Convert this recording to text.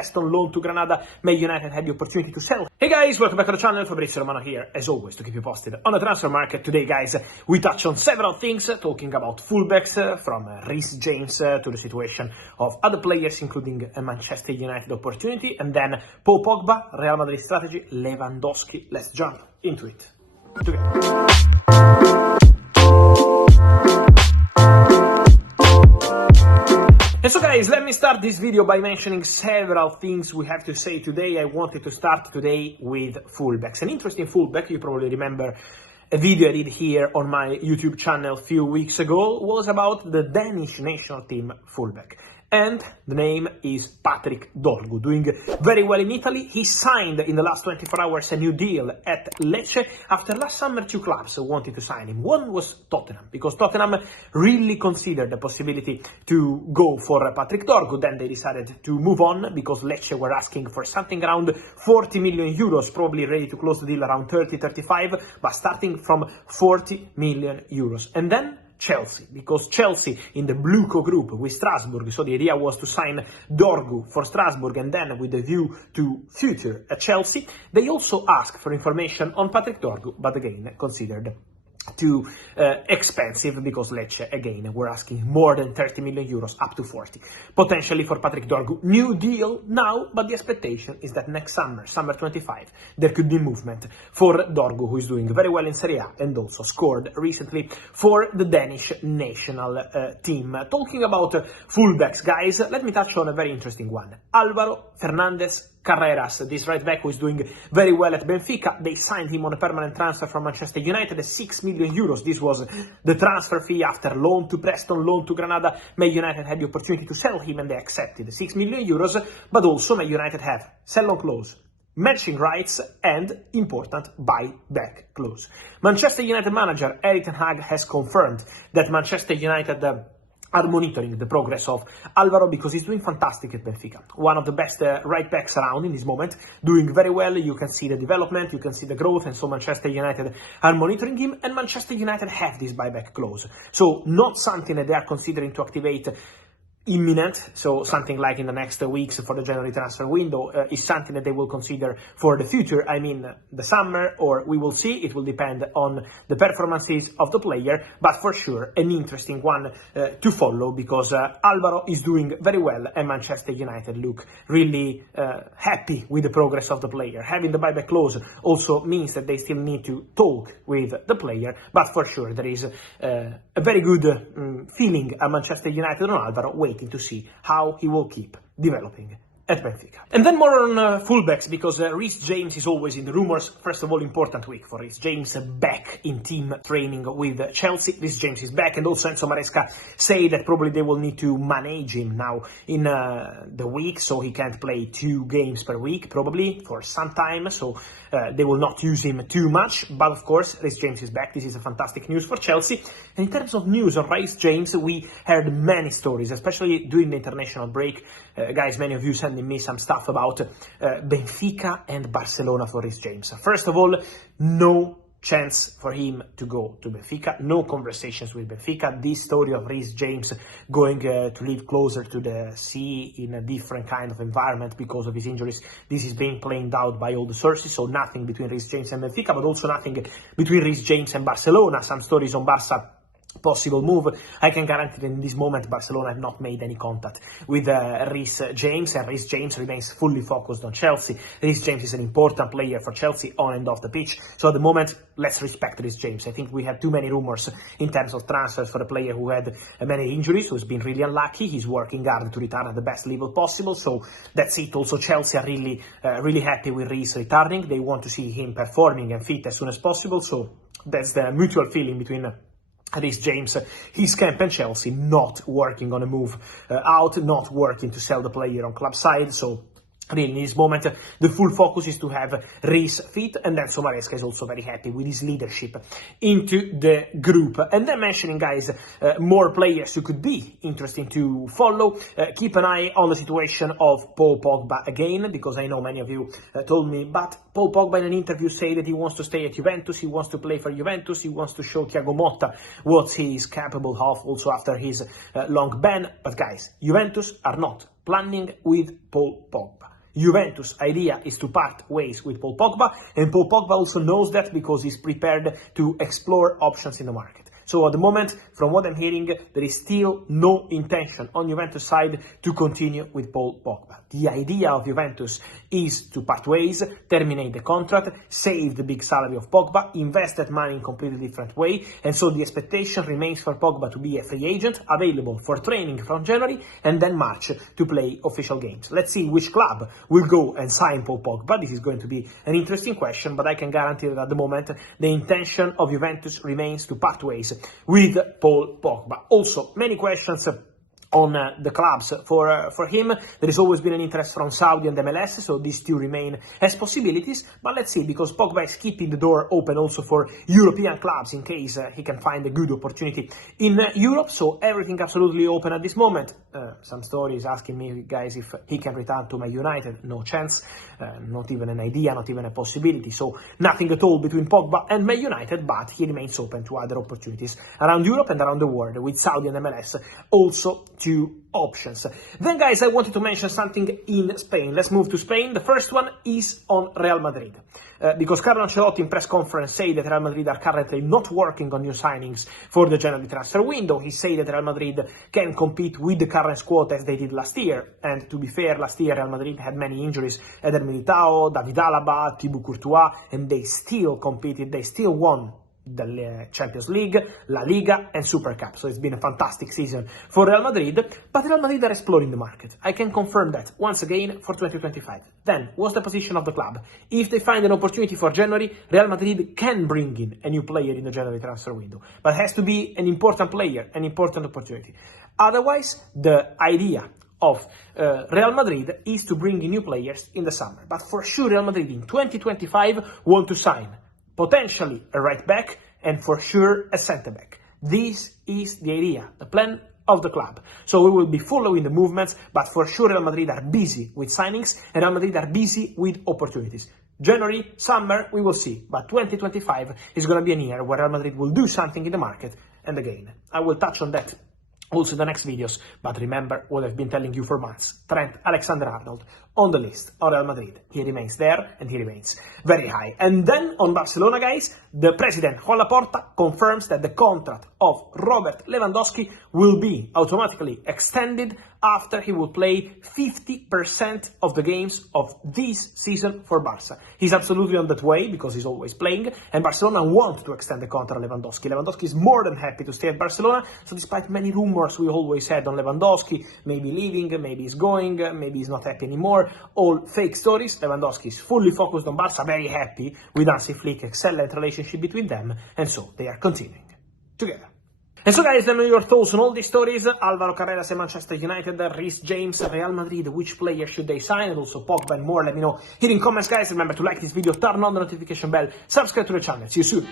pressed on loan to Granada. Man United had the opportunity to sell. Hey guys, welcome back to the channel. Fabrizio Romano here, as always, to keep you posted on the transfer market. Today, guys, we touch on several things, talking about fullbacks, from Reece James to the situation of other players, including a Manchester United opportunity, and then Pogba, Real Madrid strategy, Lewandowski. Let's jump into it together. And so guys, let me start this video by mentioning several things we have to say today. I wanted to start today with fullbacks. An interesting fullback, you probably remember a video I did here on my YouTube channel a few weeks ago, was about the Danish national team fullback. And the name is Patrick Dorgu, doing very well in Italy. He signed in the last 24 hours a new deal at Lecce. After last summer, two clubs wanted to sign him. One was Tottenham, because Tottenham really considered the possibility to go for Patrick Dorgu. Then they decided to move on because Lecce were asking for something around 40 million euros, probably ready to close the deal around 30-35, but starting from 40 million euros. And then Chelsea, because Chelsea in the Bluco group with Strasbourg, so the idea was to sign Dorgu for Strasbourg and then with a view to future at Chelsea. They also asked for information on Patrick Dorgu, but again considered too expensive, because Lecce again were asking more than 30 million euros, up to 40 potentially for Patrick Dorgu. New deal now, but the expectation is that next summer 25, there could be movement for Dorgu, who is doing very well in Serie A and also scored recently for the Danish national team. Talking about fullbacks, guys, let me touch on a very interesting one. Alvaro Fernandez Carreras, this right back who is doing very well at Benfica. They signed him on a permanent transfer from Manchester United at 6 million euros. This was the transfer fee after loan to Preston, loan to Granada. Man United had the opportunity to sell him and they accepted 6 million euros, but also Man United have sell-on clause, matching rights and important buy-back clause. Manchester United manager Erik ten Hag has confirmed that Manchester United are monitoring the progress of Alvaro, because he's doing fantastic at Benfica. One of the best right backs around in this moment, doing very well. You can see the development, you can see the growth, and so Manchester United are monitoring him, and Manchester United have this buyback clause. So not something that they are considering to activate imminent, so something like in the next weeks for the January transfer window, is something that they will consider for the future. I mean, the summer, or we will see. It will depend on the performances of the player, but for sure an interesting one to follow, because Alvaro is doing very well and Manchester United look really happy with the progress of the player. Having the buyback clause also means that they still need to talk with the player, but for sure there is a very good feeling at Manchester United on Alvaro, waiting to see how he will keep developing at Benfica. And then more on fullbacks, because Reece James is always in the rumors. First of all, important week for Reece James, back in team training with Chelsea. Reece James is back, and also Enzo Maresca say that probably they will need to manage him now in the week, so he can't play 2 games per week probably for some time, so they will not use him too much. But of course, Reece James is back. This is a fantastic news for Chelsea. And in terms of news on Reece James, we heard many stories, especially during the international break. Guys, many of you sending me some stuff about Benfica and Barcelona for Reece James. First of all, no chance for him to go to Benfica, no conversations with Benfica. This story of Reece James going to live closer to the sea in a different kind of environment because of his injuries, this is being played out by all the sources, so nothing between Reece James and Benfica, but also nothing between Reece James and Barcelona. Some stories on Barça possible move. I can guarantee that in this moment Barcelona have not made any contact with Reece James, and Reece James remains fully focused on Chelsea. Reece James is an important player for Chelsea on and off the pitch, so at the moment let's respect Reece James. I think we have too many rumors in terms of transfers for a player who had many injuries, who's been really unlucky. He's working hard to return at the best level possible, so that's it. Also Chelsea are really happy with Reece returning. They want to see him performing and fit as soon as possible, so that's the mutual feeling between Reece James, his camp, and Chelsea, not working on a move out, not working to sell the player on club side. So really, in this moment, the full focus is to have Reece fit, and then Maresca is also very happy with his leadership into the group. And then mentioning, guys, more players who could be interesting to follow. Keep an eye on the situation of Paul Pogba again, because I know many of you told me, but Paul Pogba in an interview said that he wants to stay at Juventus, he wants to play for Juventus, he wants to show Thiago Motta what he is capable of, also after his long ban. But guys, Juventus are not planning with Paul Pogba. Juventus' idea is to part ways with Paul Pogba, and Paul Pogba also knows that because he's prepared to explore options in the market. So at the moment, from what I'm hearing, there is still no intention on Juventus' side to continue with Paul Pogba. The idea of Juventus is to part ways, terminate the contract, save the big salary of Pogba, invest that money in a completely different way, and so the expectation remains for Pogba to be a free agent, available for training from January, and then March to play official games. Let's see which club will go and sign Paul Pogba. This is going to be an interesting question, but I can guarantee that at the moment, the intention of Juventus remains to part ways with Paul Pogba. Also, many questions on the clubs for him. There has always been an interest from Saudi and MLS, so these two remain as possibilities. But let's see, because Pogba is keeping the door open also for European clubs in case he can find a good opportunity in Europe. So everything absolutely open at this moment. Some stories asking me, guys, if he can return to Man United. No chance, not even an idea, not even a possibility. So nothing at all between Pogba and Man United, but he remains open to other opportunities around Europe and around the world, with Saudi and MLS also two options. Then, guys, I wanted to mention something in Spain. Let's move to Spain. The first one is on Real Madrid. Because Carlo Ancelotti in press conference said that Real Madrid are currently not working on new signings for the January transfer window. He said that Real Madrid can compete with the current squad as they did last year. And to be fair, last year Real Madrid had many injuries. Eder Militao, David Alaba, Thibaut Courtois, and they still competed. They still won the Champions League, La Liga and Super Cup. So it's been a fantastic season for Real Madrid, but Real Madrid are exploring the market. I can confirm that once again for 2025. Then, what's the position of the club? If they find an opportunity for January, Real Madrid can bring in a new player in the January transfer window, but it has to be an important player, an important opportunity. Otherwise, the idea of Real Madrid is to bring in new players in the summer. But for sure, Real Madrid in 2025 want to sign potentially a right back, and for sure a centre back. This is the idea, the plan of the club. So we will be following the movements, but for sure Real Madrid are busy with signings, and Real Madrid are busy with opportunities. January, summer, we will see, but 2025 is going to be a year where Real Madrid will do something in the market, and again, I will touch on that also in the next videos, but remember what I've been telling you for months. Trent Alexander-Arnold on the list of Real Madrid. He remains there and he remains very high. And then on Barcelona, guys, the president, Juan Laporta, confirms that the contract of Robert Lewandowski will be automatically extended after he will play 50% of the games of this season for Barça. He's absolutely on that way because he's always playing, and Barcelona want to extend the contract of Lewandowski. Lewandowski is more than happy to stay at Barcelona, so despite many rumors we always had on Lewandowski, maybe leaving, maybe he's going, maybe he's not happy anymore, all fake stories, Lewandowski is fully focused on Barça, very happy with Hansi Flick, excellent relationship between them, and so they are continuing together. And so, guys, let me know your thoughts on all these stories. Alvaro Fernandez and Manchester United, Reece James, Real Madrid, which player should they sign, and also Pogba and more. Let me know here in comments, guys. Remember to like this video, turn on the notification bell, subscribe to the channel. See you soon.